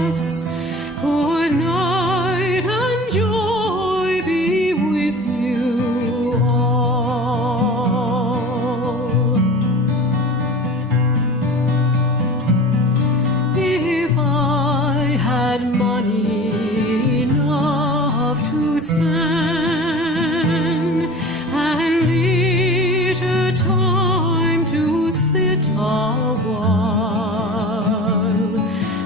Good night and joy be with you all. If I had money enough to spend and leisure time to sit a while,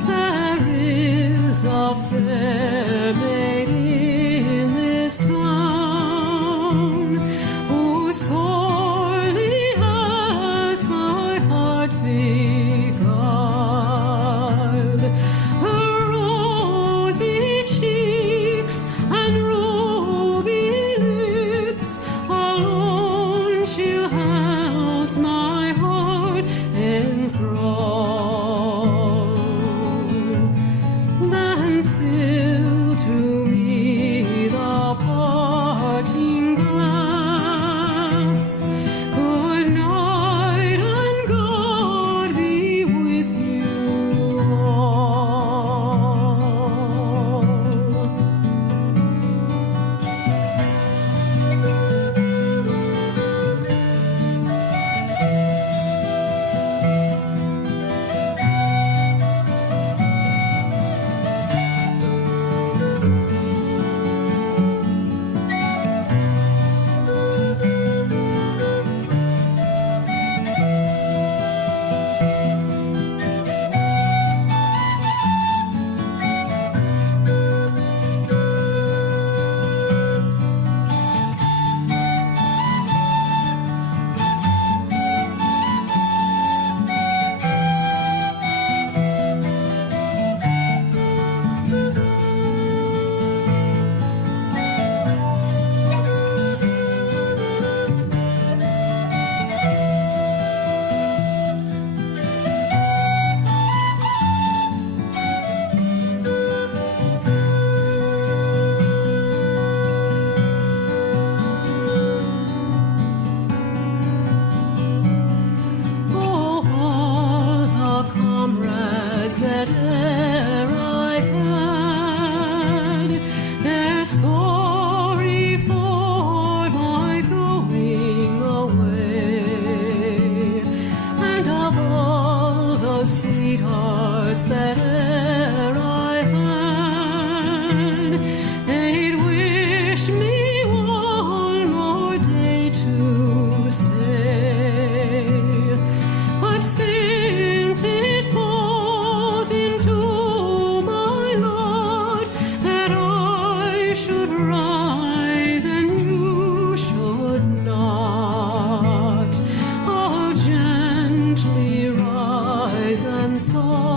there is a fair maid in this town who sorely has my heart beguiled. Her rosy cheeks and ruby lips alone she holds my heart enthralled. Then fill to me the parting glass. Good night and God be with you all. That e'er I've had, they're sorry for my going away, and of all the sweethearts that e'er I had, they'd wish me one more day to stay. But since it falls into my lot that I should rise and you should not, I'll gently rise and softly